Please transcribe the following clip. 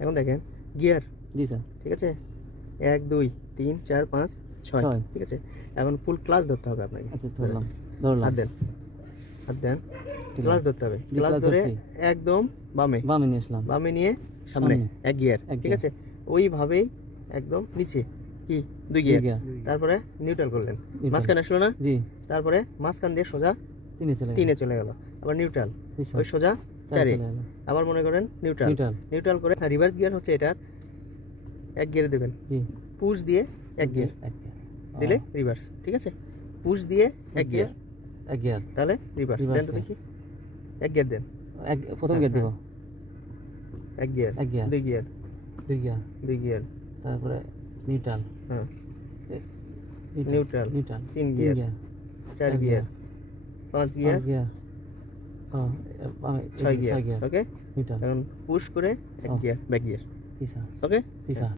এখন দেখেন গিয়ার, জি স্যার। ঠিক আছে, 1 2 3 4 5 6, ছয়। ঠিক আছে। এখন ফুল ক্লাচ ধরতে হবে আপনাকে। আচ্ছা ধরলাম, ধরলাম। হাত দেন, হাত দেন, ঠিক ক্লাচ আছে। ধরতে হবে। জি, ক্লাচ ক্লাচ ধরে ধরছি। একদম বামে, বামে নিয়ে আসলাম। বামে নিয়ে সামনে সামনে। 1 গিয়ার, এক ঠিক গিয়ার। আছে। ওইভাবেই একদম নিচে কি 2 দুই গিয়ার, গিয়ার। তারপরে নিউট্রাল করলেন, নিউট্রাল। মাঝখানে আসলো না, জি। তারপরে মাঝখান দিয়ে সোজা তিনে চলে গেল। 3 এ চলে গেল, আবার নিউট্রাল, জি স্যার। ওই সোজা চারে 4 এ, চলে গেল। আবার মনে করেন নিউট্রাল, নিউট্রাল। নিউট্রাল করে রিভার্স গিয়ার হচ্ছে এটার 1 গিয়ারে দেবেন, জি। পুশ দিয়ে 1 গিয়ার এক গিয়ার। দিলে রিভার্স, ঠিক আছে। পুশ দিয়ে 1 গিয়ার, এক গিয়ার। তাহলে রিভার্স। Reverse দেন তো দেন। দেখি, 1 গিয়ার দেন, এক প্রথম হ্যাঁ, গিয়ার দিব। 1 গিয়ার, এক গিয়ার। 2 গিয়ার, দুই গিয়ার। 2 গিয়ার, তারপরে নিউট্রাল। হ্যাঁ, নিউট্রাল। Neutral, neutral. 3 তিন গিয়ার, গিয়ার। 4 গিয়ার, 5 পাঁচ গিয়ার, গিয়ার। 6 গিয়ার, ছয় গিয়ার। ওকে। নিউট্রাল। এখন পুশ করে 1 ও। গিয়ার, ব্যাক গিয়ার, জি স্যার। ওকে। জি স্যার।